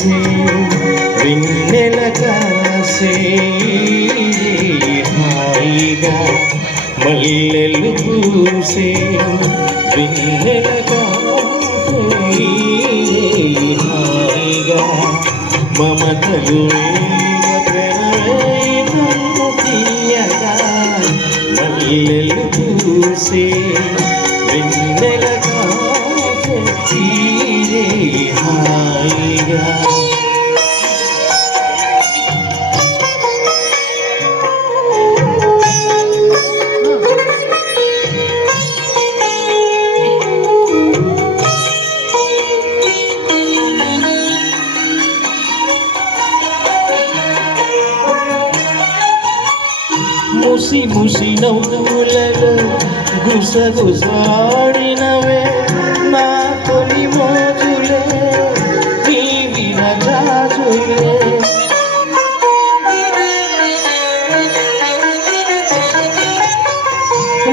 పూసే వెన్నెల కాసే హాయిగా మల్లెలు పూసే వెన్నెల కాసే హాయిగా మమతలు తీయగా మల్లెలు పూసే వెన్నెల కాసే హాయిగా ముసి ముసి నవ్వులలో గుసగుసాడినవే నా తొలి మోజులే నీ విరజాజులే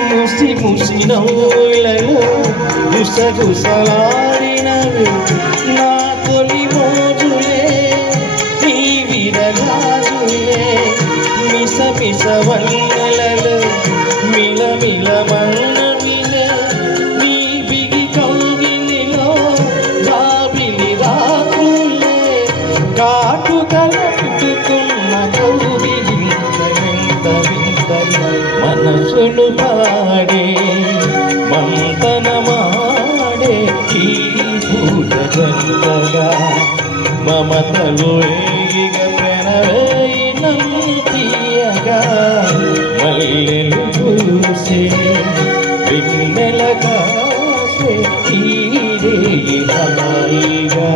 ముసి ముసి నవ్వులలో గుసగుసలాడినవే నా తొలి మోజులే నీ విరజాజులే మిస మిస వన్నెలలో మిలమిల మన్నమిలే నీ బిగి కౌగిలిలో జాబిలి రాకులే కాటుకల పుట్టుకున్న కౌగిలింత వింత వింతలే మనసులు పాడే మంతనమాడే ఈ పూట జంటగా మమతలు ఏగిగ ప్రణవేయి నన్ను తీయగా మల్లెలు పూసే వెన్నెల కాసే హాయిగా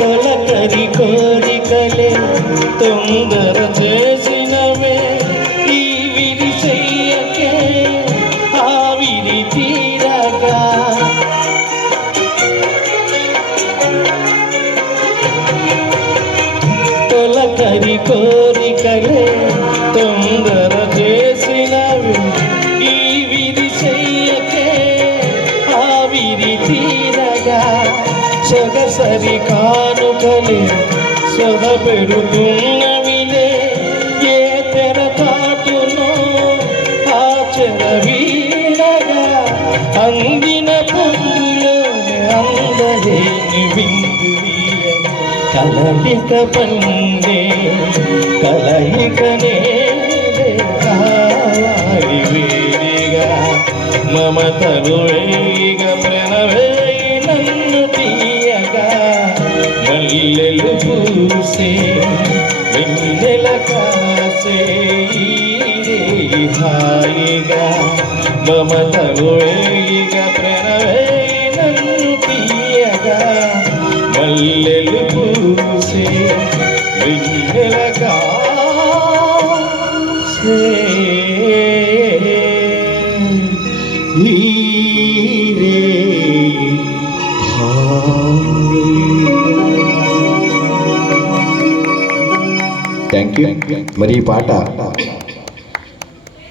తొలకరి కోరికలే తొందర చేసినవే ఈ విరిసెయ్యకే ఆవిరి తీరగా తొలకరి కోరికలే తొందర చేసినవే ఈ విరిసెయ్యకే ఆవిరి తీరగా సొగసరి కానుకలే సొద పెడుతున్నవిలే ఏ తెర తాటునో ఆ చెర వీడగా అందిన పొందులోనే అందలేని విందువీయ కలయిక పండే కలయికనే కావాలి వేడిగా మమతలు వేగ ప్రణవే నన్ను తీయగా మల్లెలు పూసే వెన్నెల కాసే హాయిగా మమతలు వేగ ప్రణవే నన్ను తీయగా మల్లెలు పూసే వెన్నెల కాసే థ్యాంక్ యూ. మరి ఈ పాట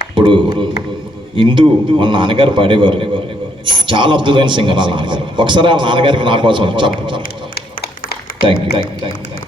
ఇప్పుడు ఇందు వాళ్ళ నాన్నగారు పాడేవారు. చాలా అద్భుతమైన సింగర్ వాళ్ళ నాన్నగారు. ఒకసారి వాళ్ళ నాన్నగారికి నా కోసం చెప్పు. Thank you.